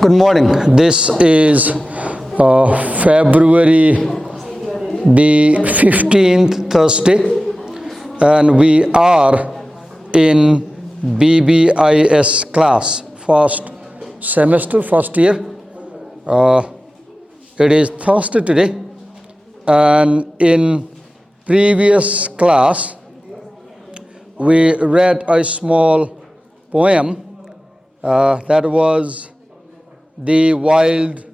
Good morning. This is February the 15th, Thursday, and we are in BBIS class, first semester, first year. It is Thursday today, and in previous class, we read a small poem that was The Wild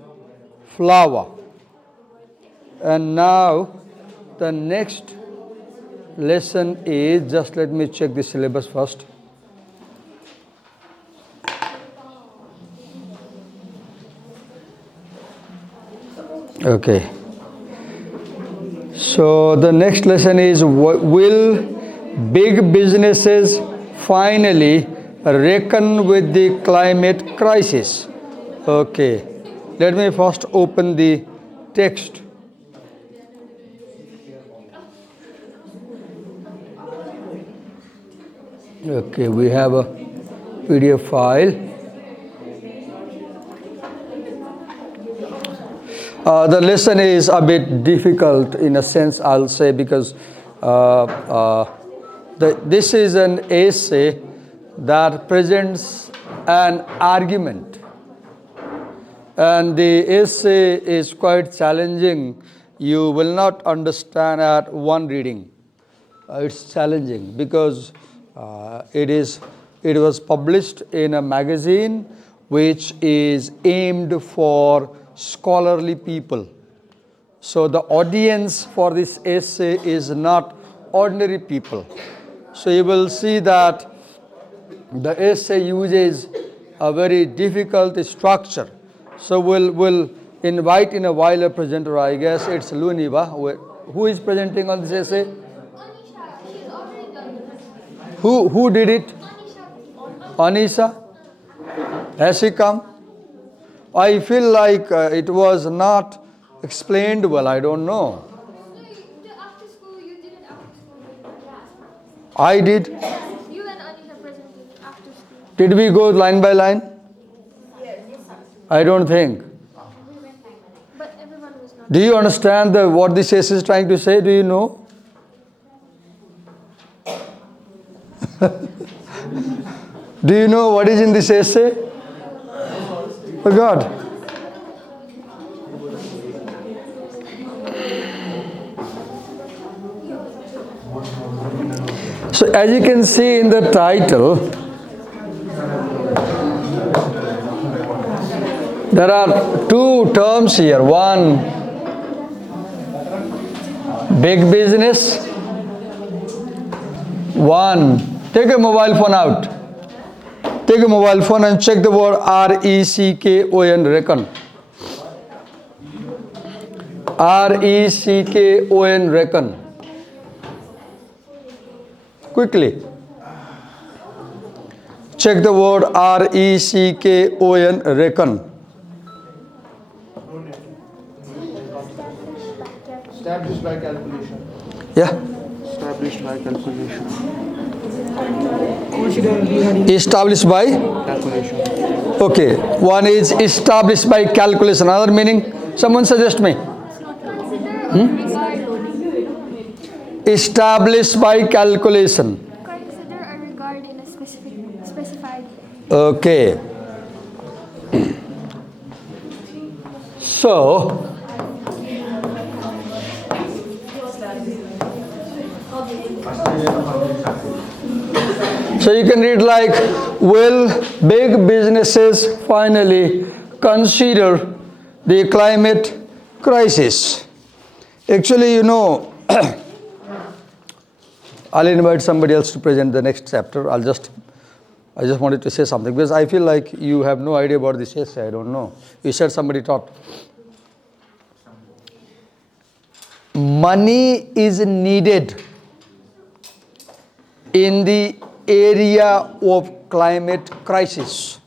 Flower. And now the next lesson is, just let me check the syllabus first. Okay. So the next lesson is, will big businesses finally reckon with the climate crisis? Okay, let me first open the text. Okay, we have a PDF file. The lesson is a bit difficult in a sense, I'll say, because this is an essay that presents an argument. And the essay is quite challenging. You will not understand at one reading. It's challenging because it was published in a magazine which is aimed for scholarly people. So the audience for this essay is not ordinary people. So you will see that the essay uses a very difficult structure. So we'll invite in a while a presenter. I guess it's Luniba. Who is presenting on this essay? Anisha, she's already done. Who did it? Anisha? Has she come? I feel like it was not explained well. I don't know. After school, you did it after school. I did. You and Anisha presented after school. Did we go line by line? Yes, sir. I don't think. But everyone was not. Do you understand what this essay is trying to say? Do you know? Do you know what is in this essay? Oh God. So as you can see in the title, there are two terms here. One, big business. One, take a mobile phone out. Take a mobile phone and check the word R-E-C-K-O-N, reckon. R-E-C-K-O-N, reckon. Quickly. Check the word R-E-C-K-O-N, reckon. Established by calculation. Yeah. Established by calculation. Established by? Calculation. Okay. One is established by calculation. Another meaning? Someone suggest me. Established by calculation. Consider a regard in a specified. Okay. So, you can read like, will big businesses finally consider the climate crisis? Actually, you know, I'll invite somebody else to present the next chapter. I just wanted to say something because I feel like you have no idea about this essay. I don't know. You said somebody taught. Money is needed in the area of climate crisis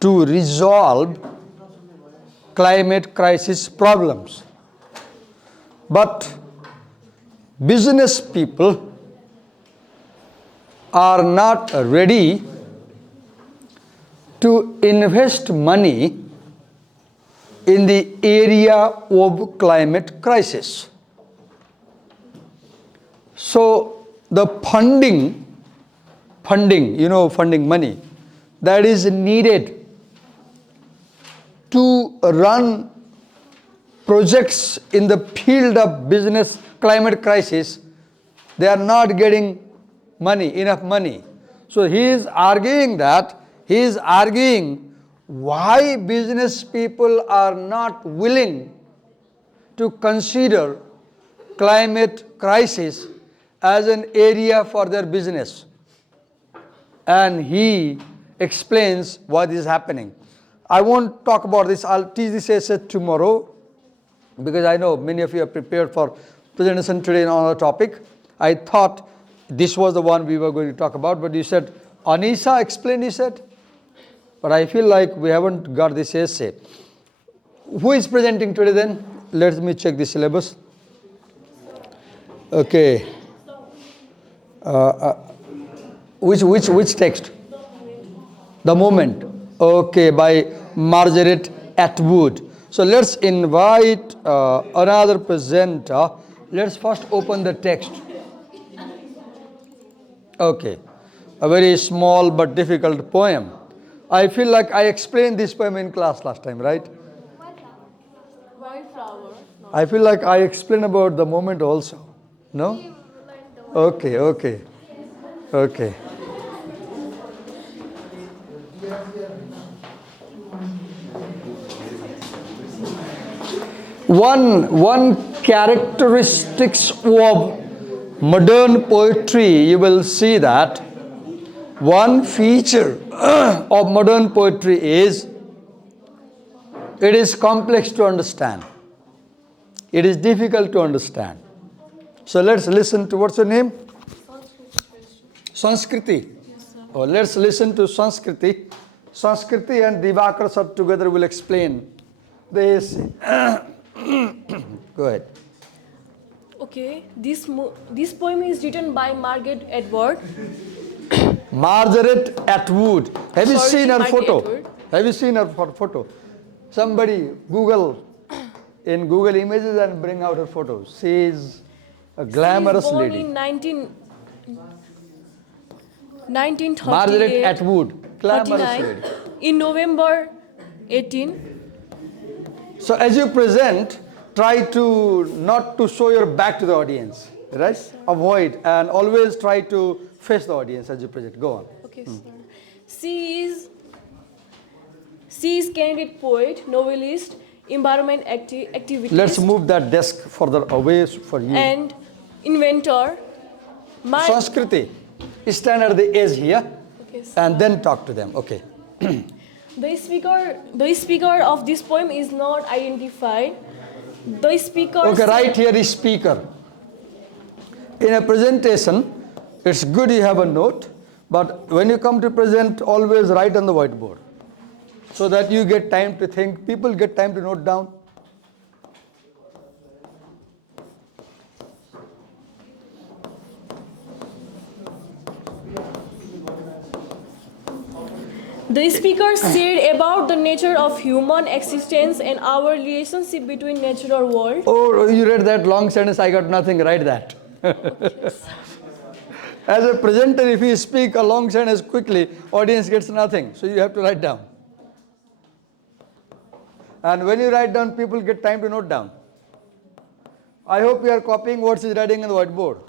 to resolve climate crisis problems. But business people are not ready to invest money in the area of climate crisis. So the funding, funding money that is needed to run projects in the field of business climate crisis, they are not getting enough money. So he is arguing why business people are not willing to consider climate crisis as an area for their business. And he explains what is happening. I won't talk about this. I'll teach this essay tomorrow because I know many of you are prepared for presentation today on another topic. I thought this was the one we were going to talk about, but you said, Anisa explained, you said? But I feel like we haven't got this essay. Who is presenting today then? Let me check the syllabus. Okay. Which text? The Moment. Okay, by Margaret Atwood. So let's invite another presenter. Let's first open the text. Okay, a very small but difficult poem. I feel like I explained this poem in class last time, right? Wildflower. I feel like I explained about the moment also. No? Okay. One characteristics of modern poetry, you will see that one feature of modern poetry is it is complex to understand. It is difficult to understand. So let's listen to, what's your name? Sanskriti. Yes, sir. Oh, let's listen to Sanskriti. Sanskriti and Divakar sir together will explain the essay. Go ahead. Okay, this poem is written by Margaret Atwood. Margaret Atwood. Have you Sorry, seen her Margaret photo? Atwood. Have you seen her photo? Somebody Google Images and bring out her photo. She is a glamorous She is born lady. in 1938. Margaret Atwood, glamorous 39, lady. in November 18. So as you present, try to not to show your back to the audience, right? Avoid and always try to face the audience as you present. Go on. Okay, sir. She is candidate poet, novelist, environment activist. Let's move that desk further away for you. And inventor. Sanskriti, stand at the edge here Okay, sir. and then talk to them. Okay. The speaker of this poem is not identified. The speaker. Okay, right here is speaker. In a presentation, it's good you have a note, but when you come to present, always write on the whiteboard so that you get time to think. People get time to note down. The speaker said about the nature of human existence and our relationship between nature or world. Oh, you read that long sentence, I got nothing, write that. As a presenter, if you speak a long sentence quickly, audience gets nothing, so you have to write down. And when you write down, people get time to note down. I hope you are copying what is writing on the whiteboard.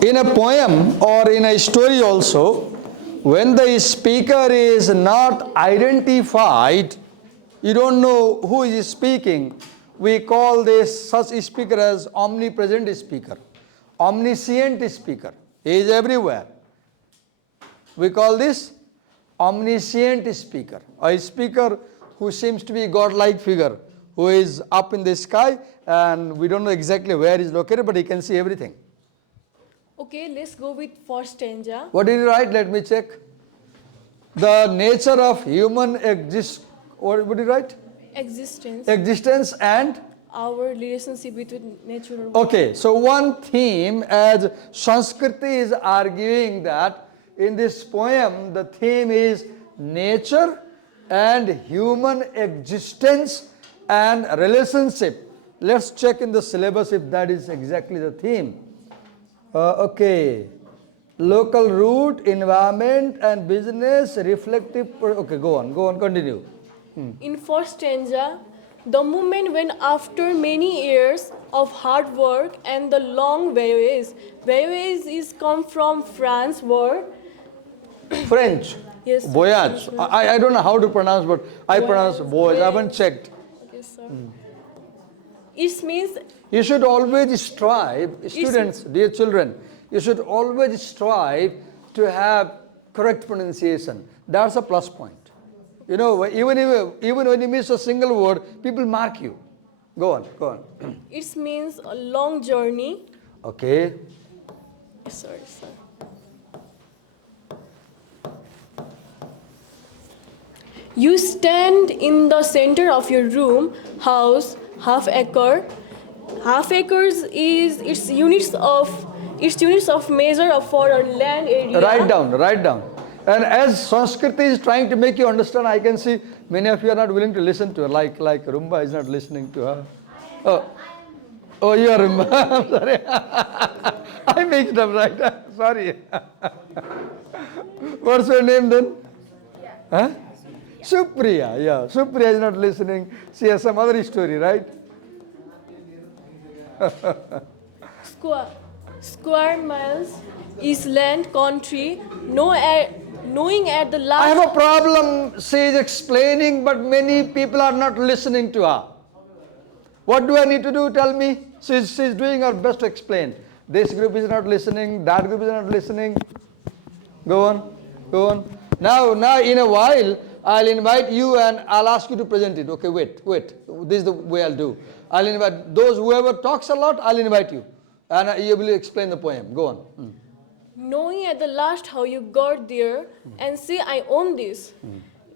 In a poem or in a story also, when the speaker is not identified, you don't know who is speaking, we call this such speaker as omnipresent speaker, omniscient speaker. He is everywhere. We call this omniscient speaker, a speaker who seems to be godlike figure, who is up in the sky and we don't know exactly where he is located, but he can see everything. Okay, let's go with first stanza. What did you write? Let me check. The nature of human what would you write? Existence and Our relationship between nature. okay, so one theme as Sanskriti is arguing that in this poem the theme is nature and human existence and relationship. Let's check in the syllabus if that is exactly the theme. Okay, local root, environment and business, reflective. Okay, go on, continue. In first stanza, the moment when after many years of hard work and the long voyage is come from France word. French. Yes, sir. Voyage. I don't know how to pronounce, but I pronounce voyage. I haven't checked. Okay, sir. It means You should always strive, students, dear children, you should always strive to have correct pronunciation. That's a plus point. You know, even when you miss a single word, people mark you. Go on. it means a long journey. Okay. Sorry, sir. You stand in the center of your room, house, half acre. Half acres is its units of measure for a land area. Write down. And as Sanskriti is trying to make you understand, I can see many of you are not willing to listen to her, like Rumba is not listening to her. Oh, you are Rumba. I'm sorry. I mixed up, right? Sorry. What's your name then? Huh? Supriya. Yeah, Supriya is not listening. She has some other story, right? Square miles is land country. Knowing at the I last. have a problem, she is explaining, but many people are not listening to her. What do I need to do? Tell me. She's doing her best to explain. This group is not listening, that group is not listening. Go on. Now in a while, I'll invite you and I'll ask you to present it. Okay, wait. This is the way I'll do. I'll invite whoever talks a lot, I'll invite you. And you will explain the poem. Go on. Knowing at the last how you got there and say, I own this.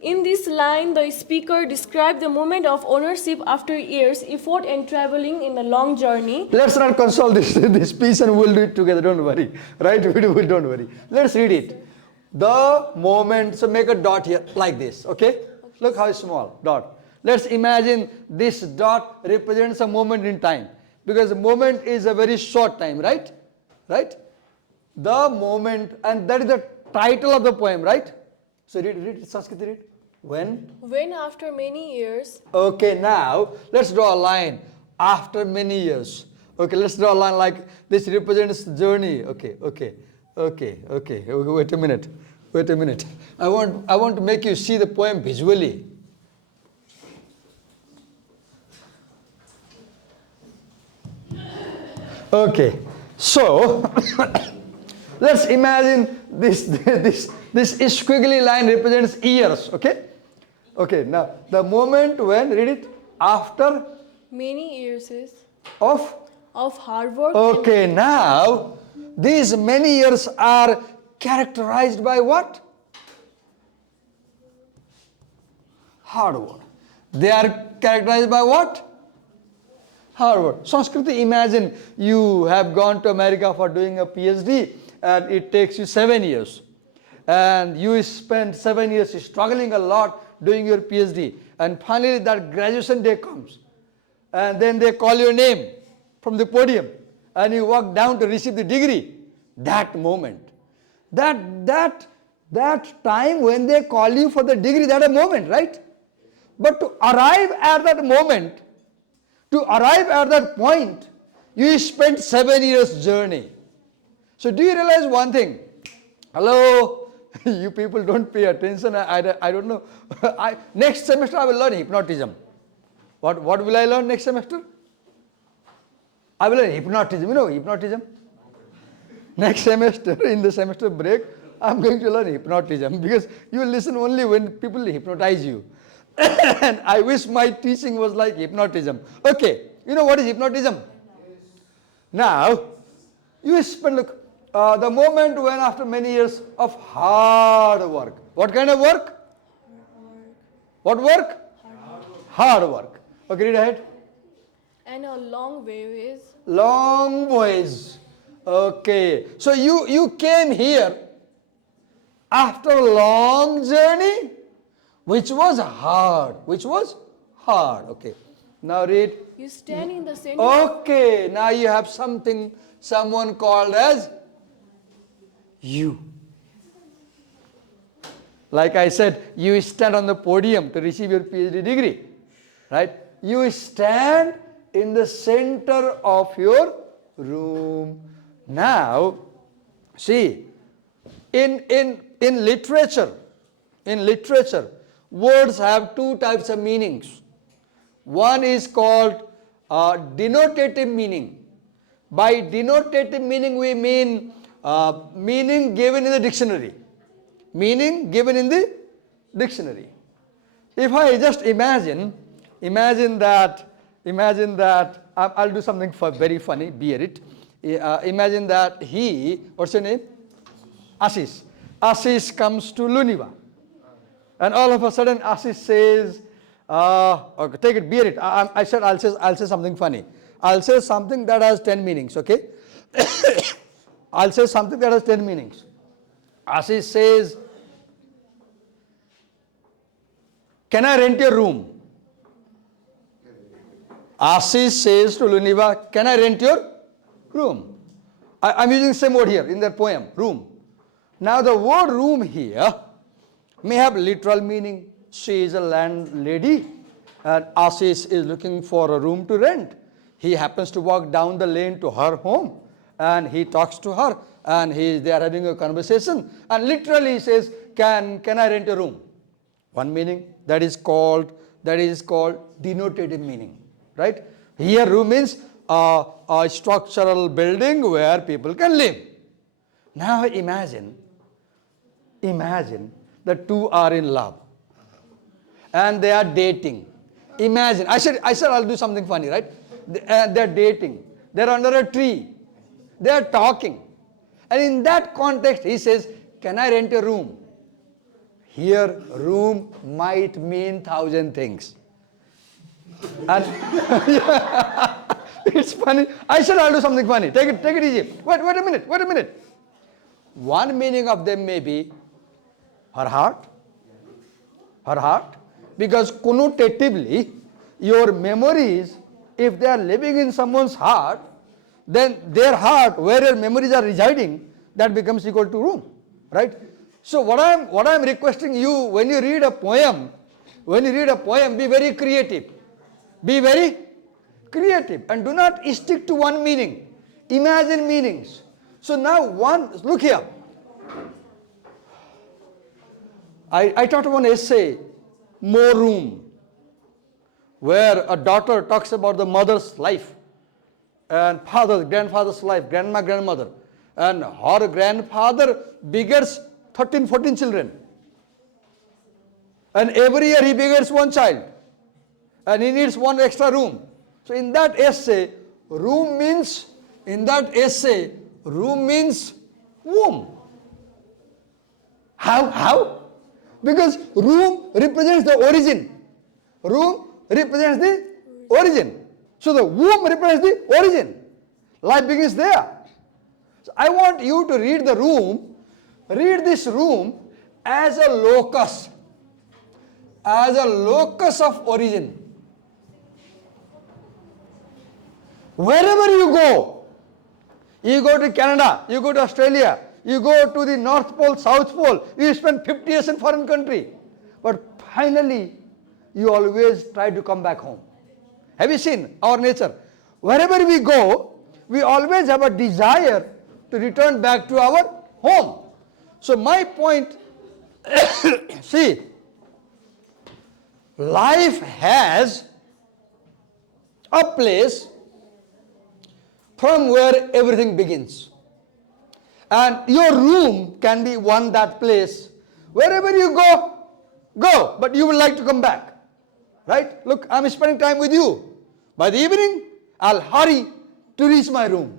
In this line, the speaker described the moment of ownership after years, effort and traveling in a long journey. Let's not console this piece and we'll do it together. Don't worry. Right? Don't worry. Let's read it. The moment, so make a dot here like this. Okay? Look how small. Dot. Let's imagine this dot represents a moment in time. Because a moment is a very short time, right? Right? The moment, and that is the title of the poem, right? So read it, Sanskriti, read. When after many years. Okay, now let's draw a line. After many years. Okay, let's draw a line like this represents journey. Okay. Wait a minute. I want to make you see the poem visually. Okay, so let's imagine this squiggly line represents years. Okay, now the moment when, read it, after Many years is of hard work. Okay, now these many years are characterized by what? Hard work. They are characterized by what? Hard work. Sanskriti, imagine you have gone to America for doing a PhD and it takes you 7 years. And you spend 7 years struggling a lot doing your PhD. And finally that graduation day comes. And then they call your name from the podium. And you walk down to receive the degree. That moment. That time when they call you for the degree, that a moment, right? But to arrive at that moment, to arrive at that point, you spent 7 years journey. So do you realize one thing? Hello, you people don't pay attention. I don't know. Next semester I will learn hypnotism. What will I learn next semester? I will learn hypnotism. You know hypnotism? Next semester, in the semester break, I'm going to learn hypnotism because you will listen only when people hypnotize you. And I wish my teaching was like hypnotism. Okay, you know what is hypnotism? Now, you spend, look, the moment when after many years of hard work, What kind of work? What work? Hard work. Okay, read ahead. And a long way is Long ways. Okay. So you came here after a long journey, which was hard. Which was hard. Okay. Now read. you stand in the center. Okay. Now you have someone called as you. Like I said, you stand on the podium to receive your PhD degree. Right? You stand in the center of your room. Now, see, in literature, words have two types of meanings. One is called denotative meaning. By denotative meaning, we mean meaning given in the dictionary. Meaning given in the dictionary. If I just imagine that, I'll do something very funny, bear it. Imagine that what's your name? Ashish. Ashish comes to Luniva. And all of a sudden Ashish says, okay, take it, bear it. I said I'll say something funny. I'll say something that has 10 meanings, okay? I'll say something that has 10 meanings. Ashish says, can I rent your room? Ashish says to Luniva, can I rent your room? I'm using same word here in their poem, room. Now the word room here may have literal meaning. She is a landlady and Ashish is looking for a room to rent. He happens to walk down the lane to her home and he talks to her and they are having a conversation and literally he says, can I rent a room? One meaning, that is called denotative meaning. Right? Here room means a structural building where people can live. Now imagine the two are in love and they are dating. Imagine, I said I'll do something funny, right? They're dating, they're under a tree, they're talking. And in that context he says, can I rent a room? Here room might mean 1,000 things. And it's funny. I said I'll do something funny. Take it easy. Wait a minute. One meaning of them may be her heart. Because connotatively, your memories, if they are living in someone's heart, then their heart, where your memories are residing, that becomes equal to room. Right? So what I'm requesting you, when you read a poem, be very creative. Be very creative and do not stick to one meaning. Imagine meanings. So now look here. I taught one essay, More Room, where a daughter talks about the mother's life and grandfather's life, grandmother. And her grandfather begets 13, 14 children. And every year he begets one child. And he needs one extra room. So in that essay, room means womb. How? Because room represents the origin. So the womb represents the origin. Life begins there. So I want you to read this room as a locus of origin. Wherever you go to Canada, you go to Australia, you go to the North Pole, South Pole, you spend 50 years in foreign country. But finally, you always try to come back home. Have you seen our nature? Wherever we go, we always have a desire to return back to our home. So my point, see, life has a place from where everything begins. And your room can be that place. Wherever you go, but you will like to come back. Right? Look, I'm spending time with you. By the evening, I'll hurry to reach my room.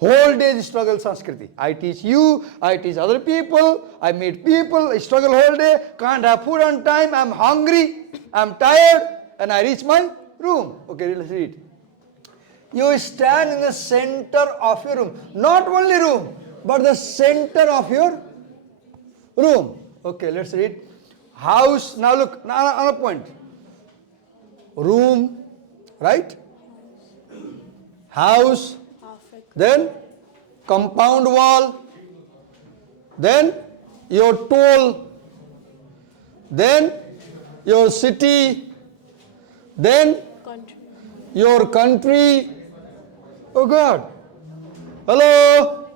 Whole day struggle Sanskriti. I teach you, I teach other people, I meet people, I struggle whole day, can't have food on time, I'm hungry, I'm tired, and I reach my room. Okay, let's read. You stand in the center of your room. Not only room, but the center of your room. Okay, let's read. House, now look, another point. Room, right? House, then compound wall, then your toll, then your city, then Country. your country. Oh God. Hello?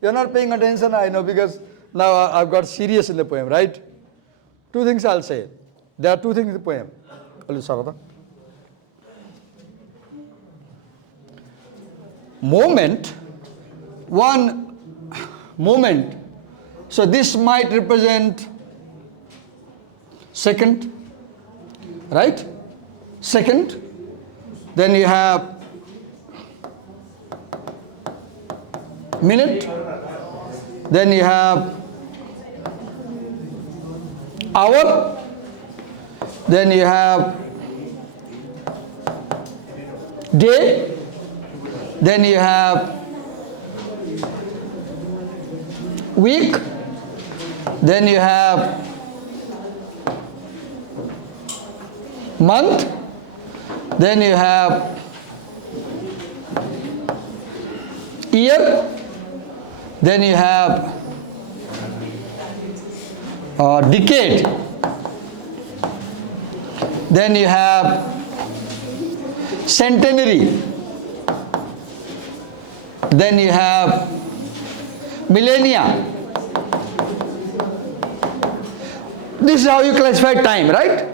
You're not paying attention, I know, because now I've got serious in the poem, right? Two things I'll say. There are two things in the poem. Moment, one moment. So this might represent second, right? Second. Then you have minute. Then you have hour. Then you have day. Then you have week. Then you have month. Then you have year. Then you have decade. Then you have centenary. Then you have millennia. This is how you classify time, right?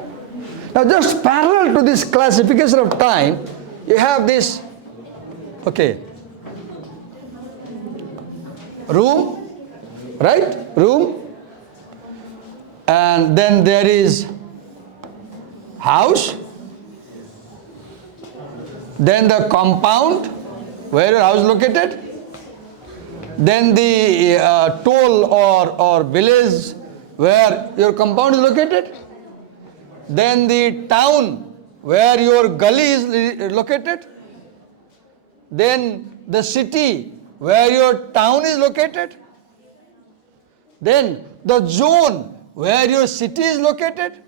Now just parallel to this classification of time, you have this, okay, room, right? Room. And then there is house. Then the compound, where your house is located. Then the toll or village where your compound is located. Then the town where your gully is located. Then the city where your town is located. Then the zone where your city is located.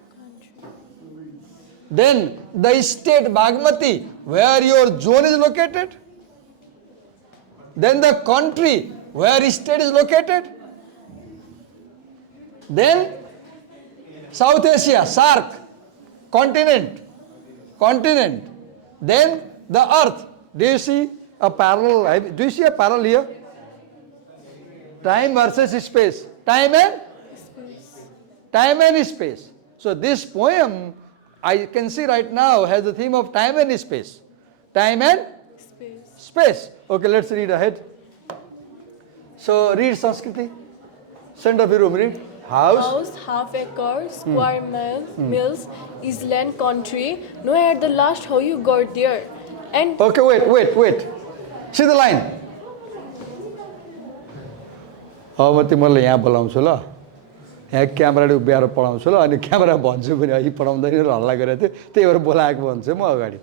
Then the state Bagmati where your zone is located. Then the country where state is located. Then South Asia, SARC, continent. Then the earth. Do you see a parallel? Do you see a parallel here? Time versus space. Time and space. So this poem, I can see right now, has the theme of time and space. Time and space. Okay, let's read ahead. So read Sanskriti. Center of your room, read. House, half acre, square miles, is land country. Know at the last how you got there. And okay, wait. See the line. अब म तिमीलाई यहाँ बोलाउँछु ल यहाँ क्यामेराले उभिएर पढाउँछु ल अनि क्यामेरा भन्छु पनि अघि पढाउँदैन र हल्ला गरेको थिएँ त्यही भएर बोलाएको भन्छु म अगाडि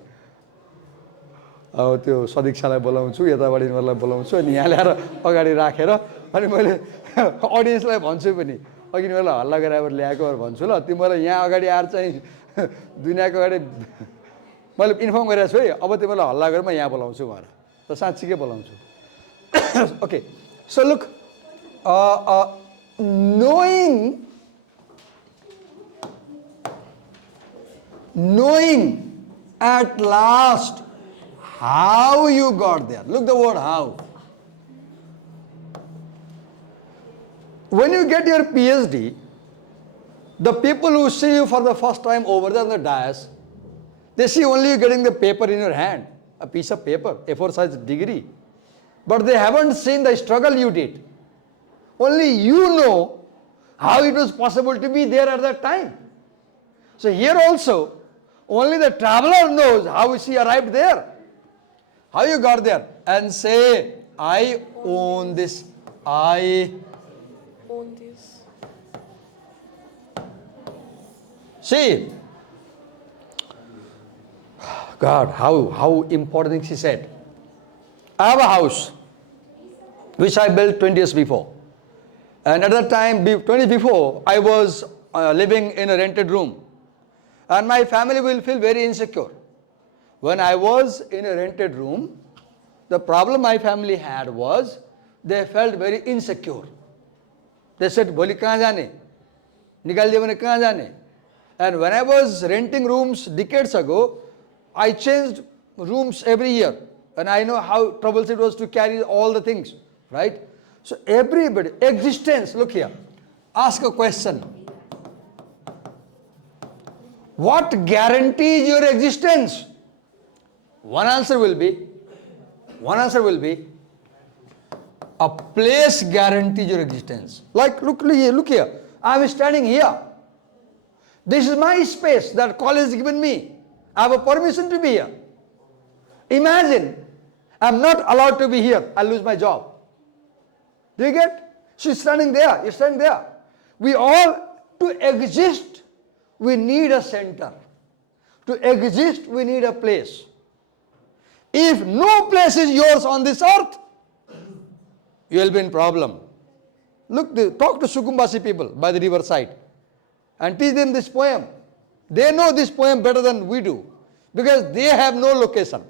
अब त्यो सदीक्षालाई बोलाउँछु यताबाट यिनीहरूलाई बोलाउँछु अनि यहाँ ल्याएर अगाडि राखेर अनि मैले अडियन्सलाई भन्छु पनि अघि यिनीहरूलाई हल्ला गरेर ल्याएको भन्छु ल तिमीलाई यहाँ अगाडि आएर चाहिँ दुनियाँको अगाडि मैले इन्फर्म गरेको छु है अब तिमीलाई हल्ला गरेर म यहाँ बोलाउँछु भनेर त साँच्चीकै बोलाउँछु okay so look knowing at last how you got there. Look the word how. When you get your PhD, the people who see you for the first time over there on the dais, they see only you getting the paper in your hand, a piece of paper, A4 size degree. But they haven't seen the struggle you did. Only you know how it was possible to be there at that time. So here also, only the traveler knows how she arrived there, how you got there. And say, I own this. I own this. see. God, how important thing she said. I have a house which I built 20 years before. And at that time, 20 before, I was living in a rented room. And my family will feel very insecure. When I was in a rented room, the problem my family had was they felt very insecure. They said, "Boli kahan jane? Nikal diye bole kahan jane?" And when I was renting rooms decades ago, I changed rooms every year. And I know how troublesome it was to carry all the things, right? So everybody, existence, look here, ask a question. What guarantees your existence? One answer will be, a place guarantees your existence. Like, look here, I am standing here. This is my space that college has given me. I have a permission to be here. Imagine, I'm not allowed to be here, I'll lose my job. Do you get? She's standing there, you're standing there. We all, to exist, we need a center. To exist, we need a place. If no place is yours on this earth, you will be in problem. Look, talk to Sukumbasi people by the riverside and teach them this poem. They know this poem better than we do because they have no location.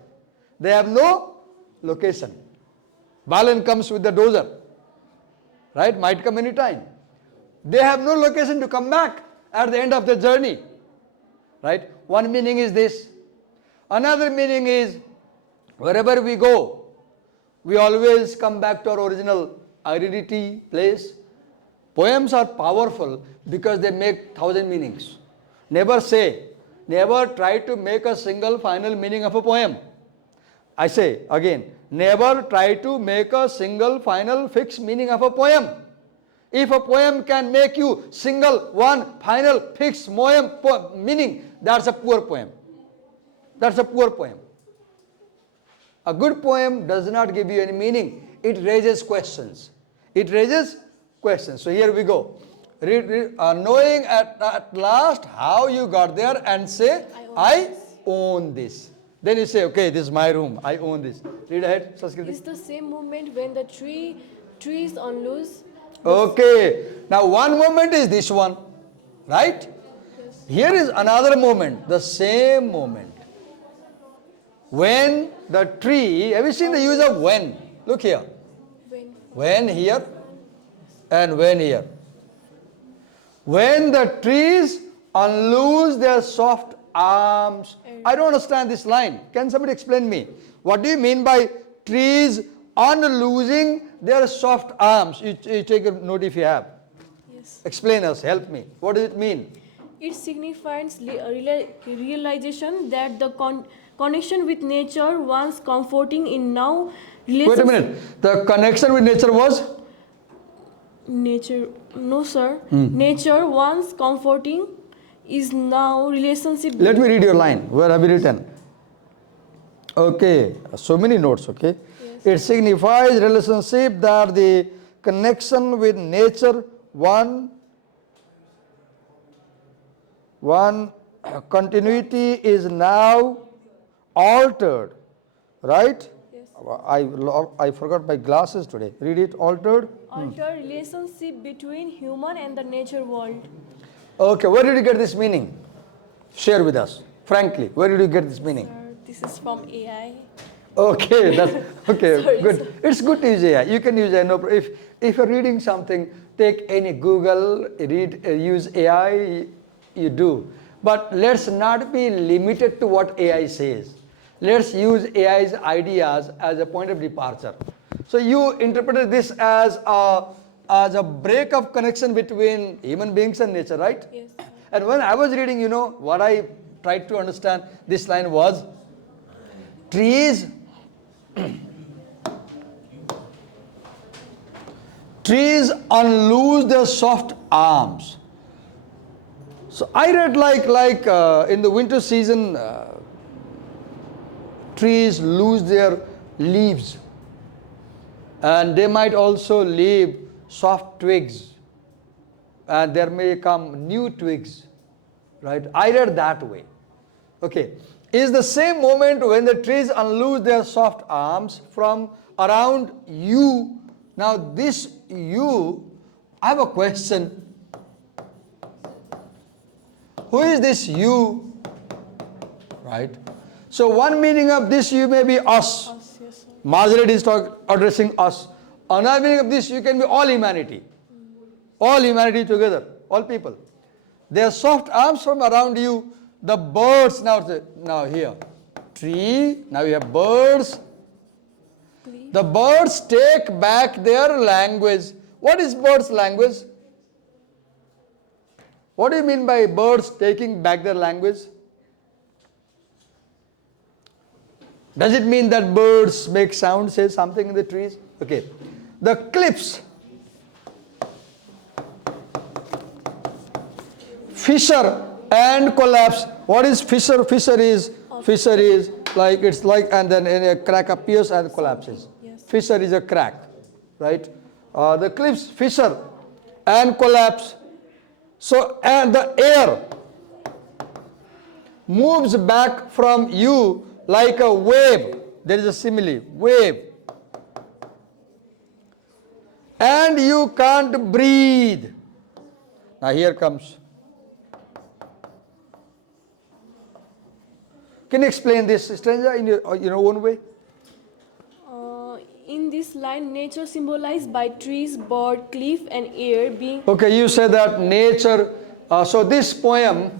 They have no location. Balan comes with the dozer, right? Might come any time. They have no location to come back at the end of the journey, right? One meaning is this. Another meaning is wherever we go, we always come back to our original identity, place. Poems are powerful because they make 1,000 meanings. Never try to make a single final meaning of a poem. I say again, never try to make a single final fixed meaning of a poem. If a poem can make you single one final fixed meaning, that's a poor poem. That's a poor poem. A good poem does not give you any meaning. It raises questions. It raises questions. So here we go. Knowing at last how you got there and say, I own this. Then you say, okay, this is my room. I own this. Read ahead, Saskrithi. It's the same movement when the tree is on loose. Okay. Now one moment is this one, right? Yes. Here is another moment, the same moment. When the tree, have you seen the use of when? Look here. When here and when here. When the trees unloose their soft arms. I don't understand this line. Can somebody explain me? What do you mean by trees unloosing their soft arms? You take a note if you have. Yes. Explain us, help me. What does it mean? It signifies realization that the connection with nature once comforting in now Wait a minute. The connection with nature was? Nature, no sir. Nature once comforting is now relationship. Let me read your line. Where have you written? Okay, so many notes, okay? Yes. It signifies relationship that the connection with nature, one continuity is now altered, right? Yes. I forgot my glasses today. Read it, altered. Alter relationship between human and the nature world. Okay, where did you get this meaning? Share with us, frankly. Where did you get this meaning? Sir, this is from AI. Okay, that's okay. Sorry, Good. sir. It's good to use AI. You can use AI. No, if you're reading something, take any Google, use AI. You do, but let's not be limited to what AI says. Let's use AI's ideas as a point of departure. So you interpreted this as a break of connection between human beings and nature, right? Yes. And when I was reading, you know, what I tried to understand this line was, trees unloose their soft arms. So I read like in the winter season, trees lose their leaves. And they might also leave soft twigs, and there may come new twigs, right? I read that way. Okay, is the same moment when the trees unloose their soft arms from around you. Now this you, I have a question. Who is this you? Right? So one meaning of this you may be us. Us, yes, sir. Margaret is addressing us. Another meaning of this you can be all humanity. All humanity together, all people. Their soft arms from around you. The birds now here. Tree, now you have birds. Please. The birds take back their language. What is birds' language? What do you mean by birds taking back their language? Does it mean that birds make sound, say something in the trees? Okay. The cliffs. Fissure and collapse. What is fissure? Fissure is like, it's like, and then a crack appears and collapses. Yes. Fissure is a crack, right? The cliffs fissure and collapse. So, and the air moves back from you like a wave. There is a simile, wave. And you can't breathe. Now here comes. Can you explain this, stranger, in your own way? In this line, nature symbolized by trees, bird, cliff, and air being. Okay, you said that nature. So this poem,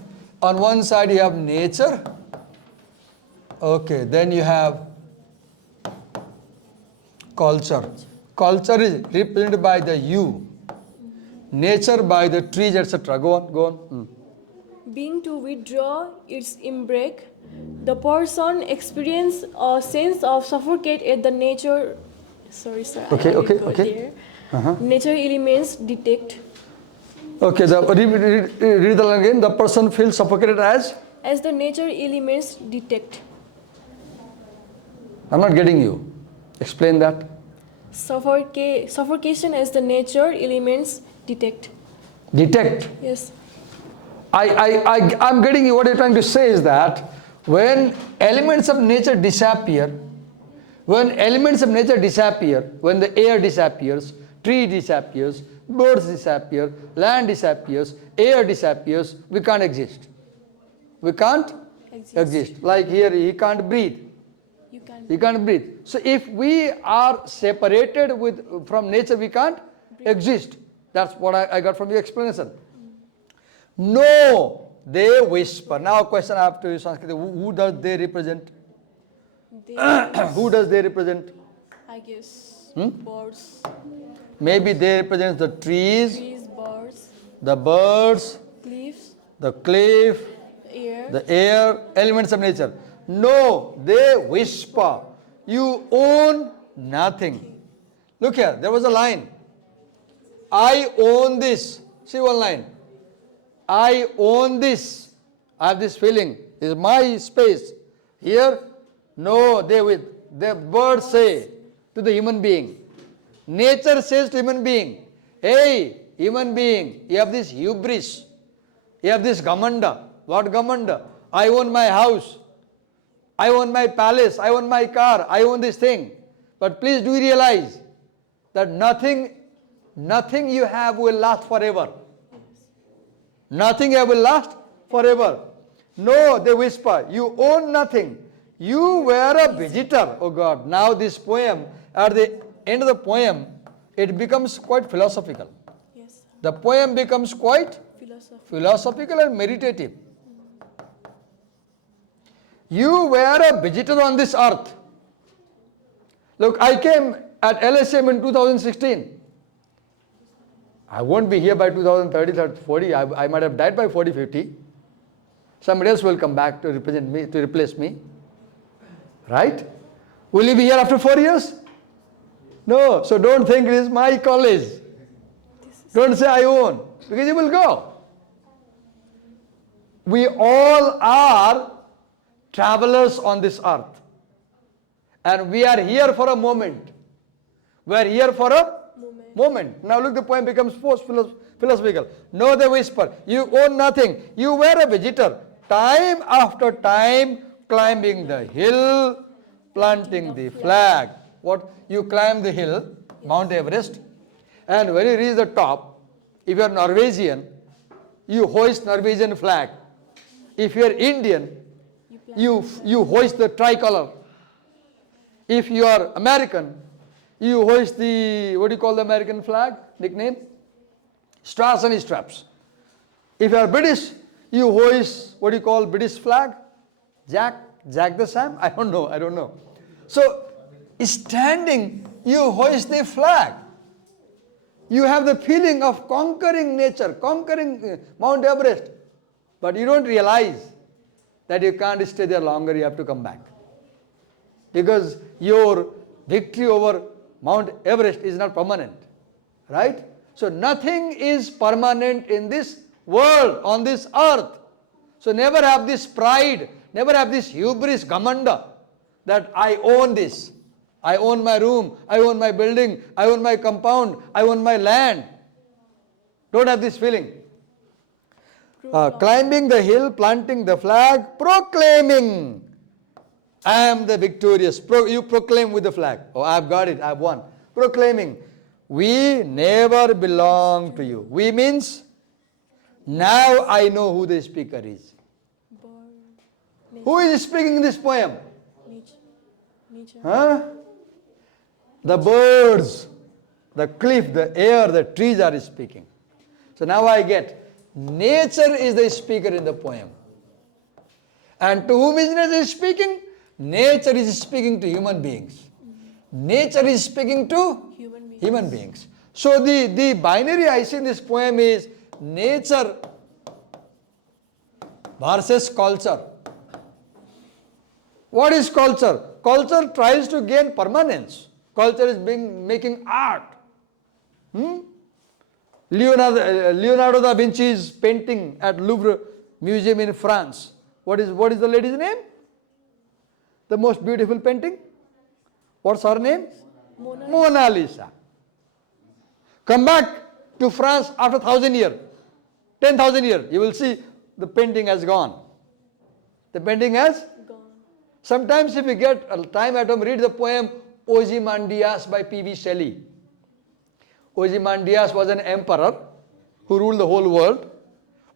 on one side you have nature. Okay, then you have culture. Culture is represented by the you. Nature by the trees, etc. Go on. Being to withdraw its embrace, the person experience a sense of suffocate at the nature. Sorry, sir. Okay, I will okay, go okay. there. Nature elements detect. Okay, read the line again. The person feels suffocated As the nature elements detect. I'm not getting you. Explain that. Suffocation as the nature elements detect. Detect. Yes. I'm getting you. What you're trying to say is that when elements of nature disappear, when the air disappears, tree disappears, birds disappear, land disappears, air disappears, we can't exist. We can't exist. Like here, he can't breathe. He can't breathe. So if we are separated from nature, we can't exist. That's what I got from your explanation. No, they whisper. Now a question I have to you, Sanskrit. Who does they represent? Who does they represent? I guess birds. Maybe they represent the trees, Birds, the birds, cliffs, the cliff, air. the air, elements of nature. No, they whisper. You own nothing. Look here, there was a line. I own this. See one line. I own this. I have this feeling. This is my space. Here, no, the birds say to the human being. Nature says to human being, hey, human being, you have this hubris. You have this gamanda. What gamanda? I own my house. I own my palace. I own my car. I own this thing. But please do realize that nothing you have will last forever. Nothing will last forever. No, they whisper, you own nothing. You were a visitor. Oh God, now this poem, at the end of the poem, it becomes quite philosophical. Yes. The poem becomes quite philosophical and meditative. You were a visitor on this earth. Look, I came at LSM in 2016. I won't be here by 2030, 40. I might have died by 40, 50. Somebody else will come back to represent me, to replace me. Right? Will you be here after 4 years? No. So don't think it is my college. Don't say I own, because you will go. We all are travelers on this earth. And we are here for a moment. We are here for a moment. Now look, the poem becomes philosophical. Know the whisper. You own nothing. You were a visitor. Time after time, climbing the hill, planting the flag. What? You climb the hill, Mount Everest, and when you reach the top, if you are Norwegian, you hoist Norwegian flag. If you are Indian, you hoist the tricolor. If you are American, you hoist the, what do you call the American flag? Nickname? Stars and Straps. If you are British, you hoist, what do you call British flag? Jack the Sam? I don't know. So, standing, you hoist the flag. You have the feeling of conquering nature, conquering Mount Everest. But you don't realize that you can't stay there longer, you have to come back. Because your victory over Mount Everest is not permanent. Right? So nothing is permanent in this world, on this earth. So never have this pride, never have this hubris, gamanda, that I own this. I own my room, I own my building, I own my compound, I own my land. Don't have this feeling. Climbing the hill, planting the flag, proclaiming, I am the victorious. You proclaim with the flag. Oh, I've got it, I've won. Proclaiming, we never belong to you. We means, now I know who the speaker is. Who is speaking this poem? Nature. Huh? The birds, the cliff, the air, the trees are speaking. So now I get, nature is the speaker in the poem. And to whom is nature speaking? Nature is speaking to human beings. Nature is speaking to human beings. So the binary I see in this poem is nature versus culture. What is culture? Culture tries to gain permanence. Culture is making art. Leonardo da Vinci's painting at Louvre Museum in France. What is the lady's name? The most beautiful painting? What's her name? Mona Lisa. Come back to France after 1,000 years, 10,000 years, you will see the painting has gone. The painting has gone. Sometimes if you get time at home, read the poem Ozymandias by P.V. Shelley. Ozymandias was an emperor who ruled the whole world.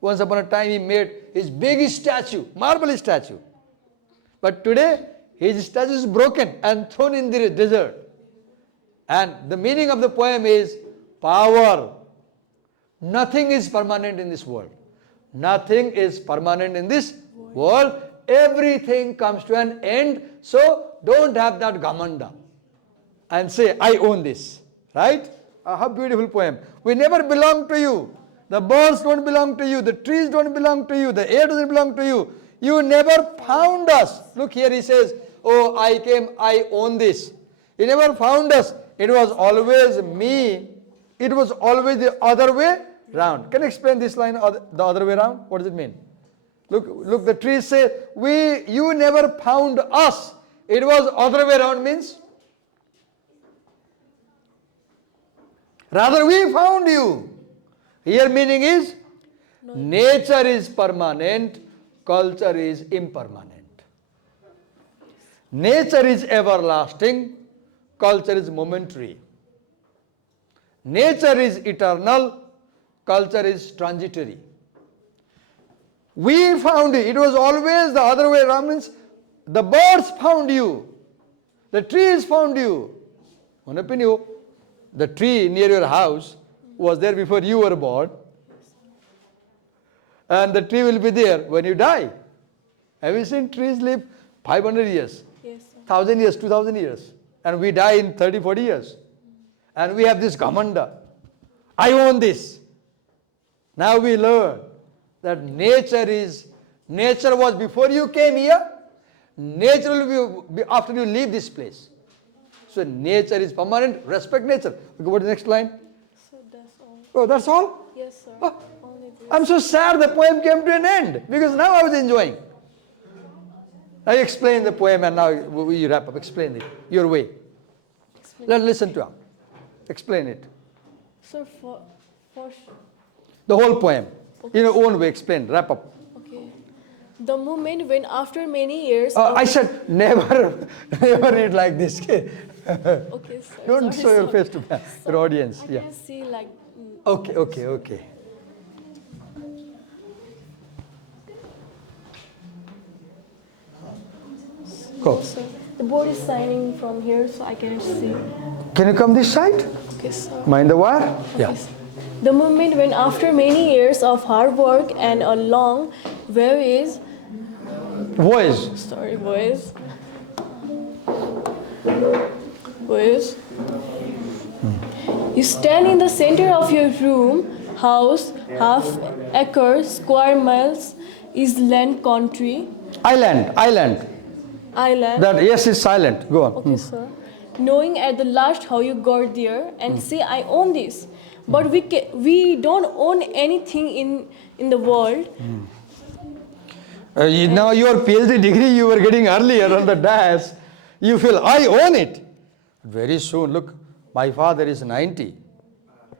Once upon a time he made his biggest statue, marble statue. But today his statue is broken and thrown in the desert. And the meaning of the poem is power. Nothing is permanent in this world. Nothing is permanent in this world. Everything comes to an end. So don't have that gamanda and say, I own this. Right? How beautiful poem. We never belong to you. The birds don't belong to you. The trees don't belong to you. The air doesn't belong to you. You never found us. Look here, he says, oh, I came, I own this. He never found us. It was always me. It was always the other way round. Can you explain this line, the other way round? What does it mean? Look, the trees say, you never found us. It was other way round means, rather we found you. Here meaning is, nature is permanent, culture is impermanent. Nature is everlasting, culture is momentary. Nature is eternal, culture is transitory. We found it. It was always the other way around means the birds found you. The trees found you. The tree near your house was there before you were born. And the tree will be there when you die. Have you seen trees live 500 years? Yes, sir. 1,000 years, 2,000 years. And we die in 30, 40 years. And we have this gamanda. I own this. Now we learn that nature was before you came here. Nature will be after you leave this place. So nature is permanent. Respect nature. We go to the next line. So that's all. Oh, that's all? Yes, sir. Oh, Only this. I'm so sad the poem came to an end because now I was enjoying. I explained the poem and now we wrap up. Explain it your way. Let's listen to him. Explain it. So for The whole poem. In your own way, explain. Wrap up. okay, the moment when after many years. I said never, never read like this. Okay, sir. Don't sorry, show your sorry. face to your audience. I Yeah. can see like. Okay, okay, okay. Go. So the board is signing from here, so I cannot see. Can you come this side? Okay, sir. Mind the wire? Yeah. Yes. The moment when after many years of hard work and a long voyage, voyage, you stand in the center of your room, house, half acre, square miles, is land country, Island. island. That yes is silent. Go on. Okay, sir. Knowing at the last how you got there and say, I own this. But we don't own anything in the world. Now your PhD degree you were getting earlier on the dash, you feel, I own it. Very soon, look, my father is 90.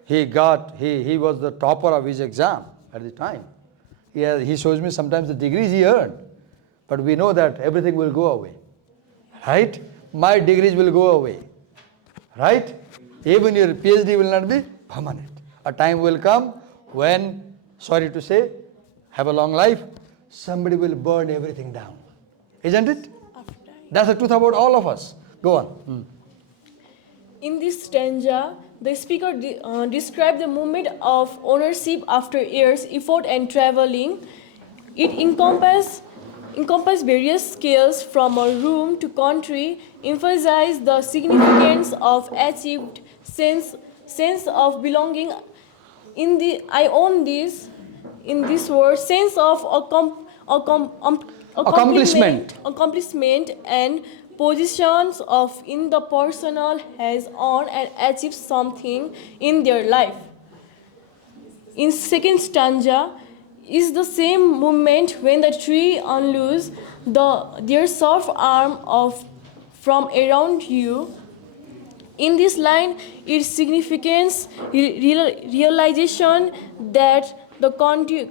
He was the topper of his exam at the time. He shows me sometimes the degrees he earned. But we know that everything will go away. Right? My degrees will go away. Right? Even your PhD will not be permanent. A time will come when, sorry to say, have a long life, somebody will burn everything down. Isn't it? That's the truth about all of us. Go on. In this stanza, the speaker described the moment of ownership after years, effort and traveling. It encompasses various scales from a room to country, emphasize the significance of achieved sense of belonging. In the I own this, in this word, sense of accomplishment and positions of in the personal has on and achieved something in their life. In second stanza, is the same moment when the tree unloose their soft arm from around you. In this line, its significance, realization that the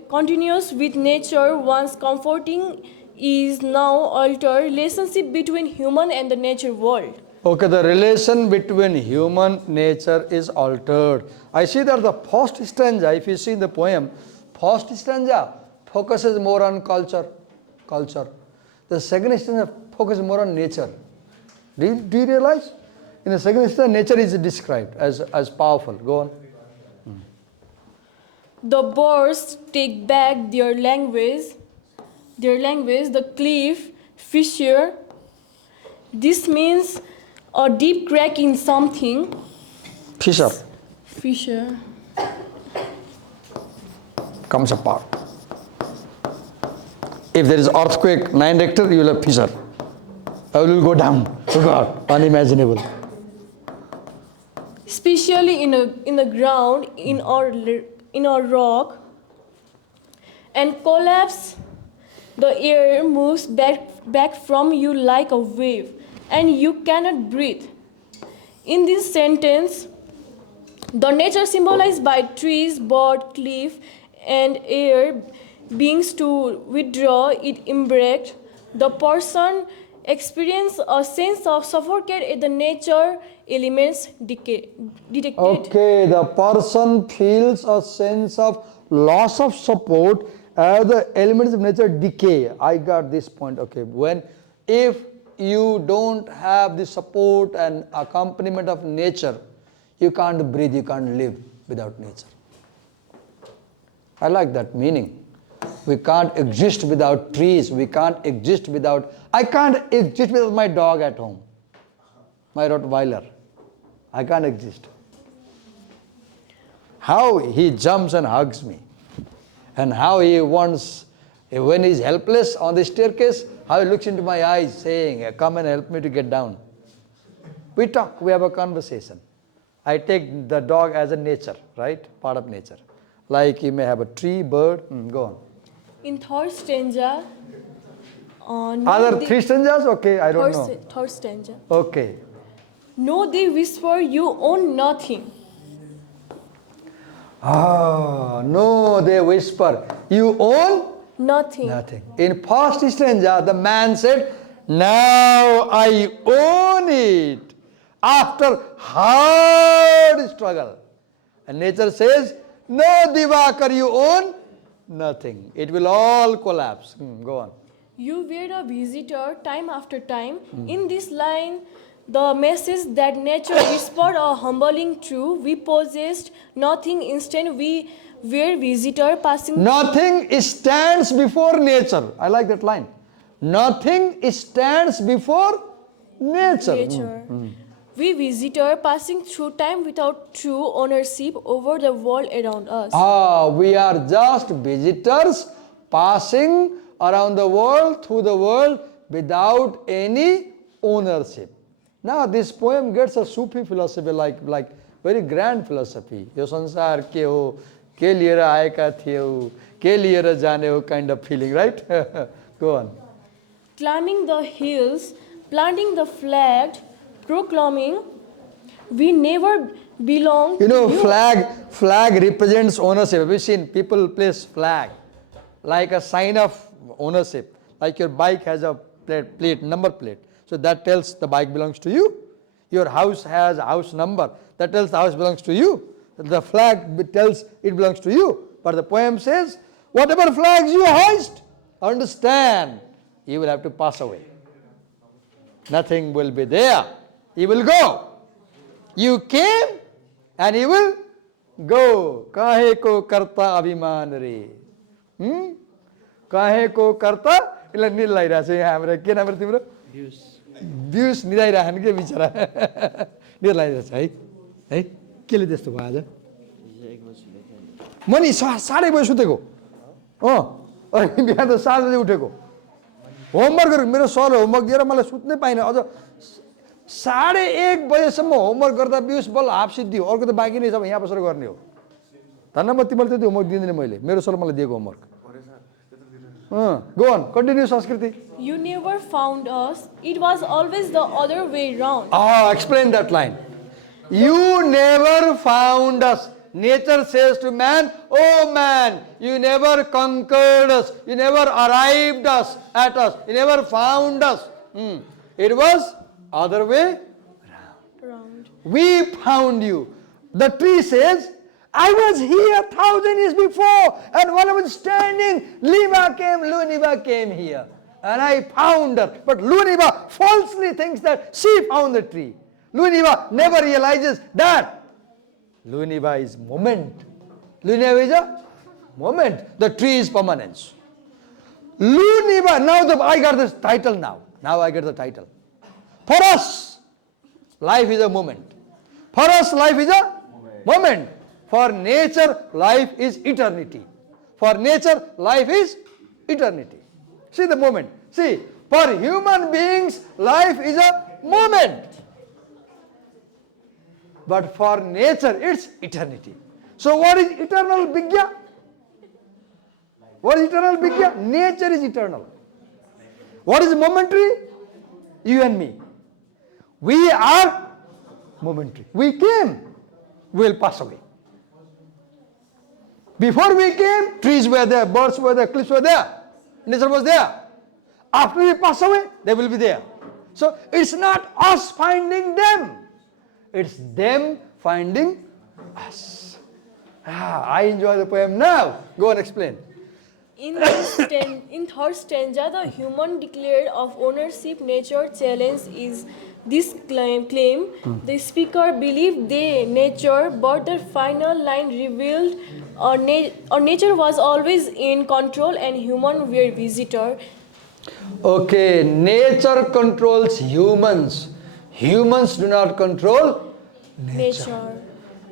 continuous with nature once comforting is now altered relationship between human and the nature world. Okay, the relation between human nature is altered. I see that the first stanza, if you see in the poem, first stanza focuses more on culture. The second stanza focuses more on nature. Do you realize? In the second stanza, nature is described as powerful. Go on. The birds take back their language, the cliff, fissure. This means a deep crack in something. Fissure. Comes apart. If there is earthquake 9 Richter, you will have fissure. I will go down. Oh God, unimaginable. Especially in the ground, in our rock, and collapse. The air moves back from you like a wave, and you cannot breathe. In this sentence, the nature symbolized by trees, bird, cliff, and air beings to withdraw it embarked. The person experience a sense of suffocate at the nature elements detected. Okay, the person feels a sense of loss of support as the elements of nature decay. I got this point. Okay, if you don't have the support and accompaniment of nature, you can't breathe, you can't live without nature. I like that meaning. We can't exist without trees. I can't exist without my dog at home, my Rottweiler. I can't exist. How he jumps and hugs me, and how he wants, when he's helpless on the staircase, how he looks into my eyes saying, come and help me to get down. We talk, we have a conversation. I take the dog as a nature, right? Part of nature. Like you may have a tree, bird, go on. In third stanza, Are there 3 stanzas? Okay, I don't know. Third stanza. Okay. No, they whisper, you own nothing. Ah, no, they whisper, you own Nothing. nothing. In first stanza, the man said, now I own it after hard struggle. And nature says, no, Divakar, you own nothing. It will all collapse. Go on. You were a visitor time after time. In this line, the message that nature whispered a humbling truth. We possessed nothing, instead we were visitor passing. Nothing stands before nature. I like that line. Nothing stands before nature. Nature. We visitor passing through time without true ownership over the world around us. We are just visitors passing around the world, through the world, without any ownership. Now this poem gets a Sufi philosophy, like very grand philosophy. यो संसार के हो, के लिएर आएका थियौ, के लिएर जाने हो kind of feeling, right? Go on. Climbing the hills, planting the flag, proclaiming, we never belong You know, to you. flag represents ownership. Have you seen people place flag like a sign of ownership? Like your bike has a number plate. So that tells the bike belongs to you. Your house has a house number. That tells the house belongs to you. The flag tells it belongs to you. But the poem says, whatever flags you hoist, understand, you will have to pass away. Nothing will be there. You will go. You came and you will go. काहे को करता अभिमान रे? काहे को करता? इसलाई निलाइरहेको छ यहाँ हाम्रो के नाम रे तिम्रो? भ्युस निदाइरहेको नि के बिचरा? निलाइरहेको छ है? केले त्यस्तो भयो आज? म नि 8:30 सुतेको. अनि बिहान त 7 बजे उठेको. होमवर्क गरेको मेरो सरले होमवर्क दिएर मलाई सुत्नै पाइनँ. अझ 1:30 बजेसम्म होमवर्क गर्दा बिउस बल हाफ सिद्धि अर्को त बाँकी नै छ यहाँ बसेर गर्ने हो. धन्न म तिमीलाई त्यति होमवर्क दिँदिनँ मैले. मेरो सरले मलाई दिएको homework. Go on, continue Sanskriti. You never found us. It was always the other way round. Explain that line. You never found us. Nature says to man, oh man, you never conquered us. You never arrived at us. You never found us. It was other way Round. we found you. The tree says, I was here 1,000 years before, and when I was standing, Luniva came here, and I found her. But Luniva falsely thinks that she found the tree. Luniva never realizes that Luniva is moment. Luniva is a moment. The tree is permanence. Luniva, now I got this title now. Now I get the title. For us, life is a moment. For us, life is a moment. For nature, life is eternity. For nature, life is eternity. See the moment. See, for human beings, life is a moment. But for nature, it's eternity. So what is eternal Bigya? What is eternal Bigya? Nature is eternal. What is momentary? You and me. We are momentary. We came, we will pass away. Before we came, trees were there, birds were there, cliffs were there, nature was there. After we pass away, they will be there. So it's not us finding them, it's them finding us. I enjoy the poem now. Go and explain. In third stanza, the human declared of ownership nature challenge is this claim. The speaker believed they nature, but the final line revealed our nature was always in control and human were visitor. Okay, nature controls humans. Humans do not control nature.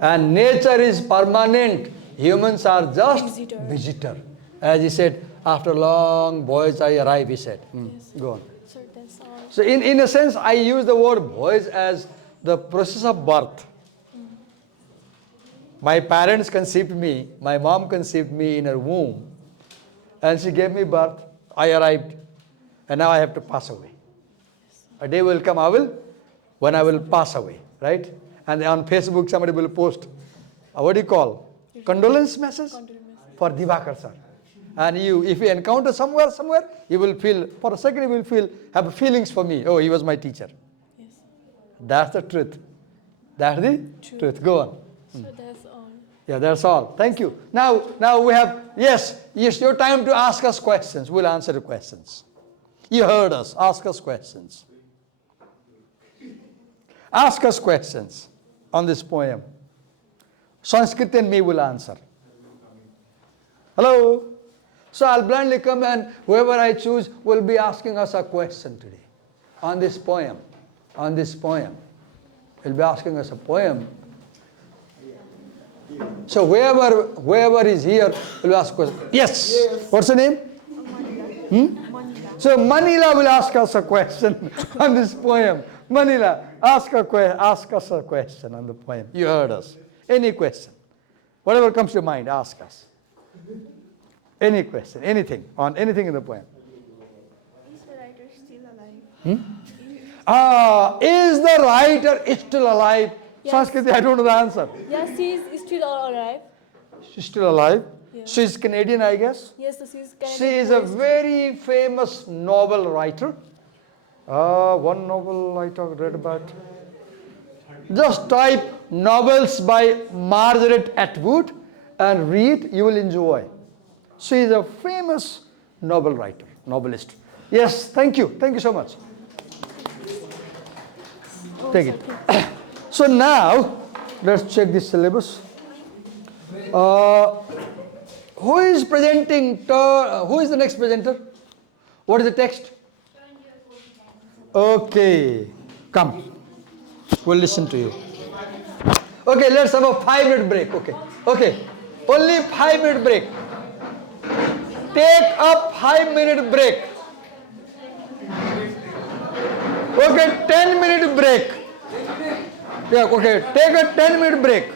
And nature is permanent. Humans are just visitor. As he said, after a long voyage I arrive, he said. Yes. Go on. So that's all. So in a sense, I use the word voyage as the process of birth. My parents conceived me, my mom conceived me in her womb, and she gave me birth. I arrived, and now I have to pass away. A day will come, I will when I will pass away, right? And on Facebook somebody will post, what do you call? Condolence message for Divakar sir. And you, if you encounter somewhere, you will feel, for a second you will feel, have feelings for me. Oh, he was my teacher. Yes. That's the truth. That's the truth. Go on. So that's all. Yeah, that's all. Thank you. Now we have, yes, your time to ask us questions. We'll answer the questions. You heard us. Ask us questions. Ask us questions on this poem. Sanskrit and me will answer. Hello? So I'll blindly come and whoever I choose will be asking us a question today on this poem. On this poem. He'll be asking us a poem. So whoever is here will ask questions. Yes. What's the name? So Manila will ask us a question on this poem. Manila, ask us a question on the poem. You heard us. Any question. Whatever comes to mind, ask us. Any question, anything, on anything in the poem. Is the writer still alive? Is the writer still alive? Yes. Sanskriti, I don't know the answer. Yes, he is still alive. She's still alive? Yeah. She's Canadian, I guess? Yes, she is Canadian. She is a very famous novel writer. One novel I read about. Just type novels by Margaret Atwood and read, you will enjoy. She is a famous novel writer, novelist. Yes, thank you. Thank you so much. Take it. So now, let's check the syllabus. Who is presenting? Who is the next presenter? What is the text? Okay, come. We'll listen to you. Okay, let's have a 5-minute break. Okay. Only 5-minute break. Take a 5-minute break. Okay, 10-minute break. Yeah, okay, take a 10-minute break.